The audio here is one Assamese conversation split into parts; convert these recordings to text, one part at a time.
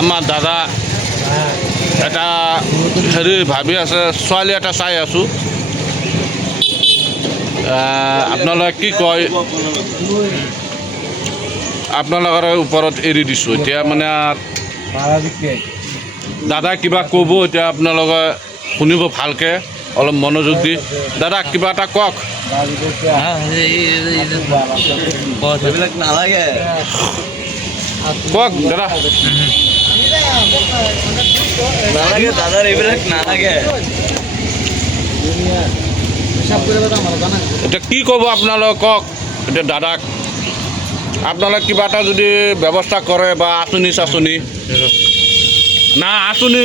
আমাৰ দাদা এটা হেৰি ভাবি আছে, ছোৱালী এটা চাই আছোঁ। আপোনালোকে কি কয়, আপোনালোকৰ ওপৰত এৰি দিছোঁ। এতিয়া মানে দাদা কিবা ক'ব, এতিয়া আপোনালোকে শুনিব ভালকৈ, অলপ মনোযোগ দি। দাদা কিবা এটা কওক। এইবিলাক নালাগে, কওক দাদা। নালাগে দাদাৰ এইবিলাক নালাগে। এতিয়া কি ক'ব আপোনালোকে কওক। এতিয়া দাদাক আপোনালোকে কিবা এটা যদি ব্যৱস্থা কৰে বা আঁচনি চাচনি না, আঁচনি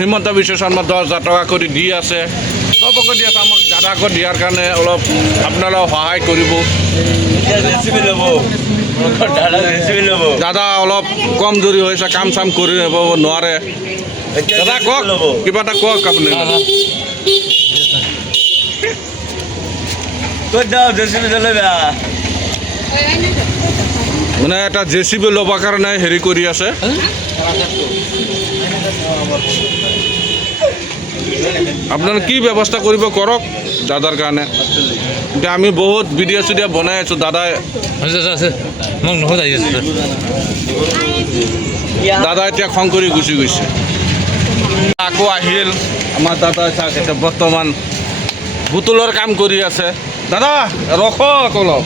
হিমন্ত বিশ্ব শৰ্মা 10,000 টকা কৰি দি আছে, চবকে দি আছে। আমাক দাদাকো দিয়াৰ কাৰণে অলপ আপোনালোকে সহায় কৰিব। দাদা অলপ কমজোৰি হৈছে, কাম চাম কৰিব নোৱাৰে। দাদা কওক, কিবা এটা কওক আপুনি। মানে এটা JCB ল'বৰ কাৰণে হেৰি কৰি আছে। আপোনালোকে কি ব্যৱস্থা কৰিব কৰক দাদাৰ কাৰণে। এতিয়া আমি বহুত ভিডিঅ' চিডিঅ' বনাই আছোঁ। দাদাই এতিয়া খং কৰি গুচি গৈছে। আকৌ আহিল আমাৰ দাদা, চাওক এতিয়া বৰ্তমান বুটলৰ কাম কৰি আছে। দাদা ৰখক অলপ।